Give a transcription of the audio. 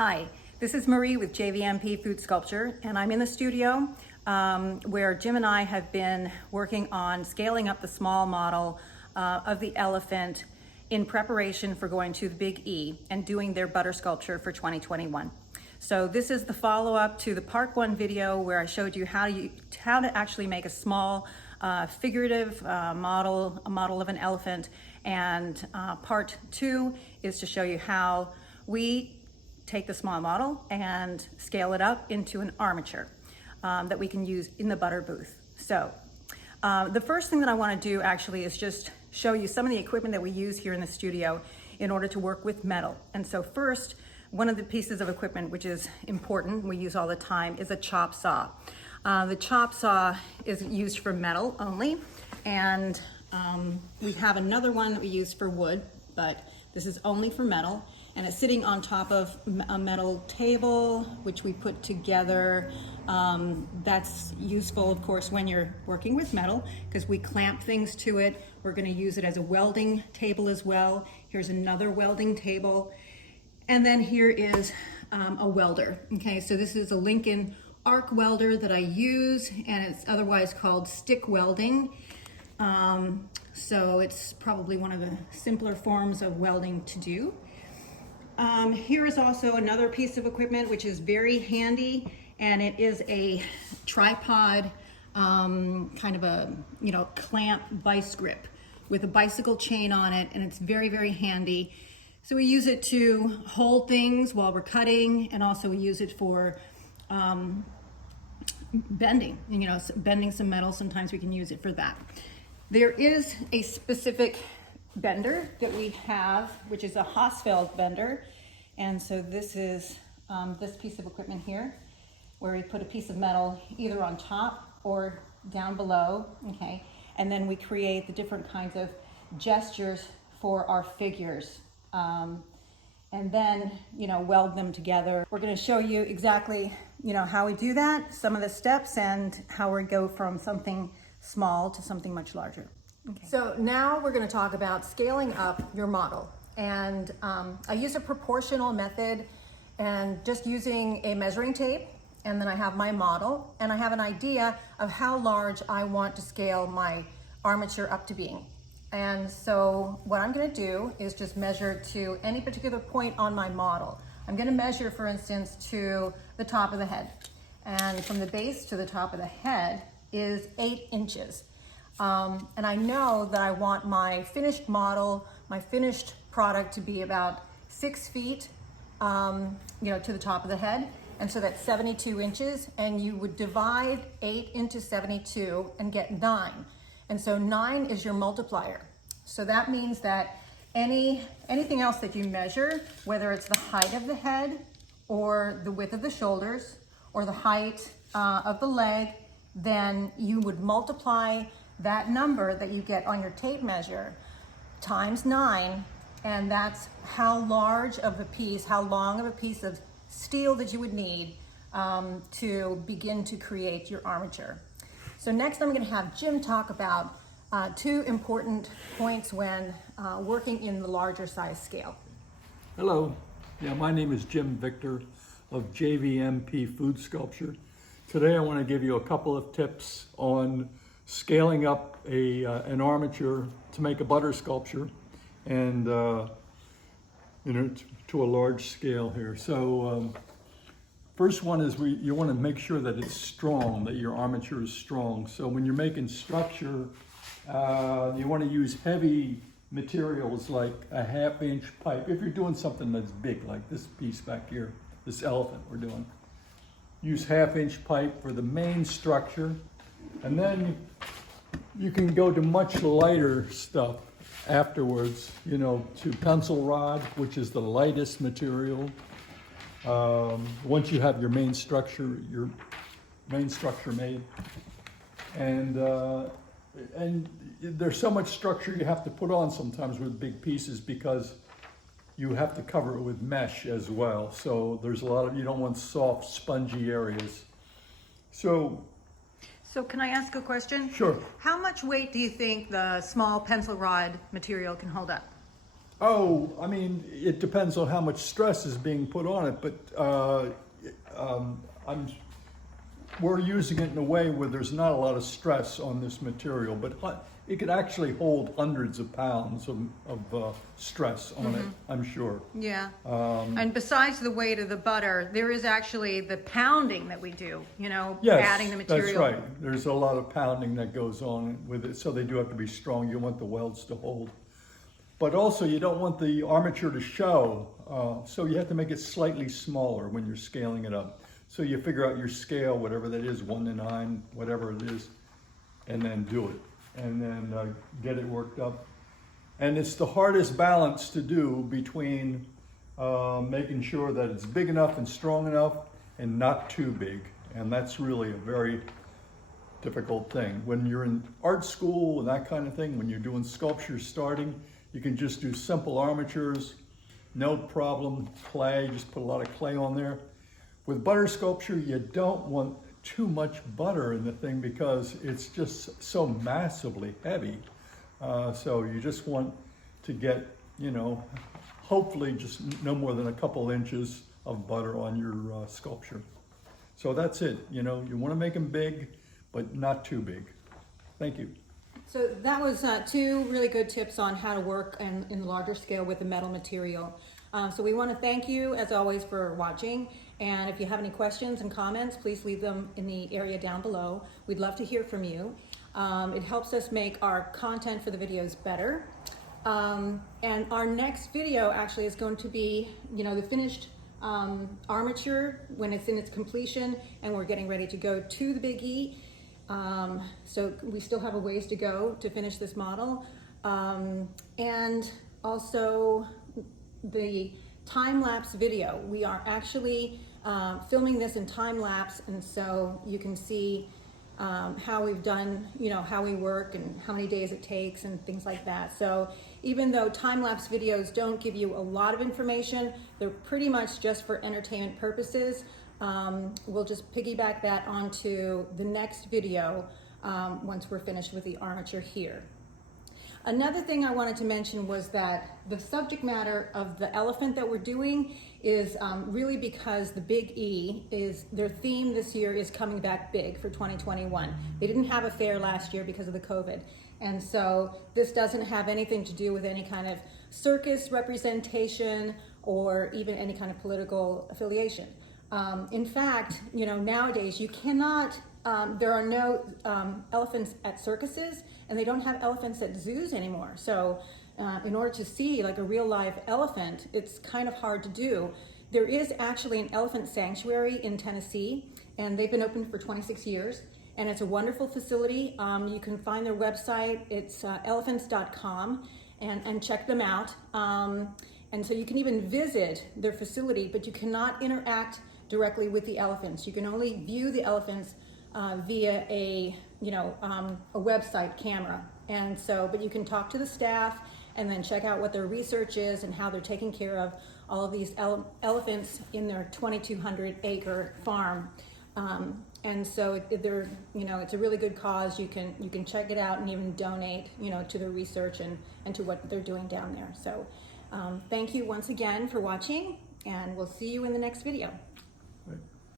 Hi, this is Marie with JVMP Food Sculpture, and I'm in the studio where Jim and I have been working on scaling up the small model of the elephant in preparation for going to the Big E and doing their butter sculpture for 2021. So this is the follow-up to the part one video where I showed you how to actually make a small figurative model, a model of an elephant, and part two is to show you how we take the small model and scale it up into an armature that we can use in the butter booth. So the first thing that I want to do actually is just show you some of the equipment that we use here in the studio in order to work with metal. And so first, one of the pieces of equipment which is important, we use all the time, is a chop saw. The chop saw is used for metal only, and we have another one that we use for wood, but this is only for metal, and it's sitting on top of a metal table which we put together. That's useful, of course, when you're working with metal because we clamp things to it. We're going to use it as a welding table as well. Here's another welding table, and then here is a welder. Okay, so this is a Lincoln arc welder that I use, and it's otherwise called stick welding. So it's probably one of the simpler forms of welding to do. Here is also another piece of equipment which is very handy, and it is a tripod, kind of a clamp vice grip with a bicycle chain on it, and it's very, very handy. So we use it to hold things while we're cutting, and also we use it for bending. Bending some metal, sometimes we can use it for that. There is a specific bender that we have, which is a Hausfeld bender. And so this is this piece of equipment here, where we put a piece of metal either on top or down below, okay? And then we create the different kinds of gestures for our figures. And then, weld them together. We're gonna show you exactly, how we do that, some of the steps, and how we go from something small to something much larger. Okay. So now we're going to talk about scaling up your model. And I use a proportional method and just using a measuring tape. And then I have my model, and I have an idea of how large I want to scale my armature up to being. And so what I'm going to do is just measure to any particular point on my model. I'm going to measure, for instance, to the top of the head. And from the base to the top of the head is 8 inches. And I know that I want my finished model, my finished product to be about 6 feet, to the top of the head. And so that's 72 inches, and you would divide 8 into 72 and get 9. And so 9 is your multiplier. So that means that anything else that you measure, whether it's the height of the head or the width of the shoulders or the height of the leg, then you would multiply that number that you get on your tape measure times 9, and that's how large of a piece, how long of a piece of steel that you would need to begin to create your armature. So next I'm going to have Jim talk about two important points when working in the larger size scale. Hello, my name is Jim Victor of JVMP Food Sculpture. Today I want to give you a couple of tips on scaling up an armature to make a butter sculpture, and to a large scale here. So first one is you want to make sure that it's strong, that your armature is strong. So when you're making structure, you want to use heavy materials like a 1/2 inch pipe. If you're doing something that's big, like this piece back here, this elephant we're doing, use 1/2 inch pipe for the main structure, and then you can go to much lighter stuff afterwards, to pencil rod, which is the lightest material. Once you have your main structure made, and there's so much structure you have to put on sometimes with big pieces because you have to cover it with mesh as well. So there's you don't want soft, spongy areas. So can I ask a question? Sure. How much weight do you think the small pencil rod material can hold up? Oh, I mean, it depends on how much stress is being put on it, but we're using it in a way where there's not a lot of stress on this material, but it could actually hold hundreds of pounds of stress on it, I'm sure. Yeah. And besides the weight of the butter, there is actually the pounding that we do, you know, Yes, adding the material. that's right. There's a lot of pounding that goes on with it, so they do have to be strong. You want the welds to hold. But also, you don't want the armature to show, so you have to make it slightly smaller when you're scaling it up. So you figure out your scale, whatever that is, 1 to 9, whatever it is, and then do it. And then get it worked up. And it's the hardest balance to do between making sure that it's big enough and strong enough and not too big. And that's really a very difficult thing. When you're in art school and that kind of thing, when you're doing sculpture starting, you can just do simple armatures, no problem, clay, just put a lot of clay on there. With butter sculpture, you don't want too much butter in the thing because it's just so massively heavy. So you just want to get, you know, hopefully just no more than a couple inches of butter on your sculpture. So that's it, you know, you want to make them big, but not too big. Thank you. So that was 2 really good tips on how to work in larger scale with the metal material. So we want to thank you, as always, for watching. And if you have any questions and comments, please leave them in the area down below. We'd love to hear from you. It helps us make our content for the videos better. And our next video actually is going to be, you know, the finished armature when it's in its completion and we're getting ready to go to the Big E. So we still have a ways to go to finish this model. And also the time-lapse video. We are actually filming this in time-lapse, and so you can see how we've done, you know, how we work and how many days it takes and things like that. So even though time-lapse videos don't give you a lot of information, they're pretty much just for entertainment purposes. We'll just piggyback that onto the next video once we're finished with the armature here. Another thing I wanted to mention was that the subject matter of the elephant that we're doing is really because the Big E is, their theme this year is coming back big for 2021. They didn't have a fair last year because of the COVID. And so this doesn't have anything to do with any kind of circus representation or even any kind of political affiliation. In fact, you know, nowadays you cannot, there are no elephants at circuses, and they don't have elephants at zoos anymore. So in order to see like a real live elephant, it's kind of hard to do. There is actually an elephant sanctuary in Tennessee, and they've been open for 26 years. And it's a wonderful facility. You can find their website. It's elephants.com, and check them out. And so you can even visit their facility, but you cannot interact directly with the elephants. You can only view the elephants via a website camera. And so, but you can talk to the staff and then check out what their research is and how they're taking care of all of these elephants in their 2,200 acre farm. And so they're, you know, it's a really good cause. You can check it out and even donate, you know, to the research and to what they're doing down there. So thank you once again for watching, and we'll see you in the next video.